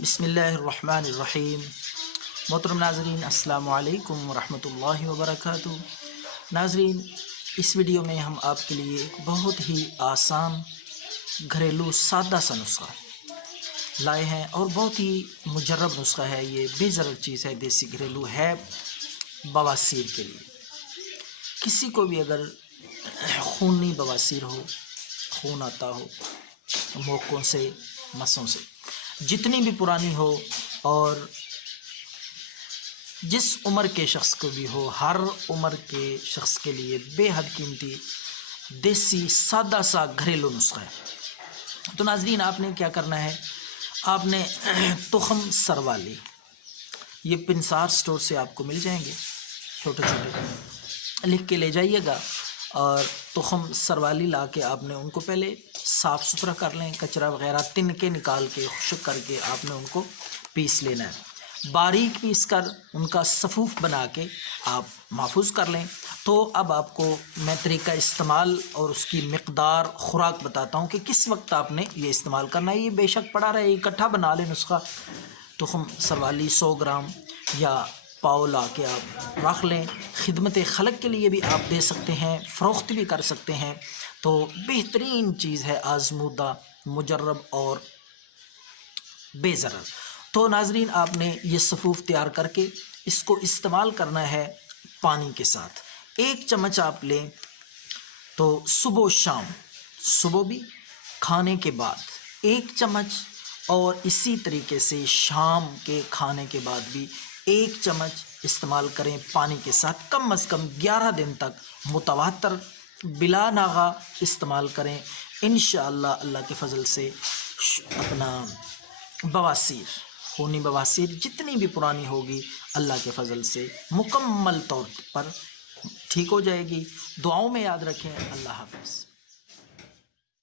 بسم اللہ الرحمن الرحیم۔ محترم ناظرین، السلام علیکم ورحمۃ اللہ وبرکاتہ۔ ناظرین، اس ویڈیو میں ہم آپ کے لیے ایک بہت ہی آسان گھریلو سادہ سا نسخہ لائے ہیں اور بہت ہی مجرب نسخہ ہے۔ یہ بے ضرر چیز ہے، دیسی گھریلو ہے بواسیر کے لیے۔ کسی کو بھی اگر خونی بواسیر ہو، خون آتا ہو موقعوں سے، مسوں سے، جتنی بھی پرانی ہو اور جس عمر کے شخص کو بھی ہو، ہر عمر کے شخص کے لیے بے حد قیمتی دیسی سادہ سا گھریلو نسخہ ہے۔ تو ناظرین، آپ نے کیا کرنا ہے، آپ نے تخم سروالی، یہ پنسار سٹور سے آپ کو مل جائیں گے، چھوٹے چھوٹے لکھ کے لے جائیے گا۔ اور تخم سروالی لا کے آپ نے ان کو پہلے صاف ستھرا کر لیں، کچرا وغیرہ تن کے نکال کے خشک کر کے آپ نے ان کو پیس لینا ہے۔ باریک پیس کر ان کا صفوف بنا کے آپ محفوظ کر لیں۔ تو اب آپ کو میں طریقہ استعمال اور اس کی مقدار خوراک بتاتا ہوں کہ کس وقت آپ نے یہ استعمال کرنا ہے۔ یہ بے شک پڑا رہے، اکٹھا بنا لیں نسخہ۔ تخم سروالی 100 گرام یا پاؤ لا کے آپ رکھ لیں۔ خدمت خلق کے لیے بھی آپ دے سکتے ہیں، فروخت بھی کر سکتے ہیں۔ تو بہترین چیز ہے، آزمودہ، مجرب اور بے ضرر۔ تو ناظرین، آپ نے یہ صفوف تیار کر کے اس کو استعمال کرنا ہے پانی کے ساتھ۔ 1 چمچ آپ لیں تو صبح و شام، صبح بھی، کھانے کے بعد 1 چمچ، اور اسی طریقے سے شام کے کھانے کے بعد بھی 1 چمچ استعمال کریں پانی کے ساتھ۔ کم از کم 11 دن تک متواتر بلا ناغہ استعمال کریں۔ انشاءاللہ اللہ کے فضل سے اپنا بواسیر، خونی بواسیر جتنی بھی پرانی ہوگی، اللہ کے فضل سے مکمل طور پر ٹھیک ہو جائے گی۔ دعاؤں میں یاد رکھیں۔ اللہ حافظ۔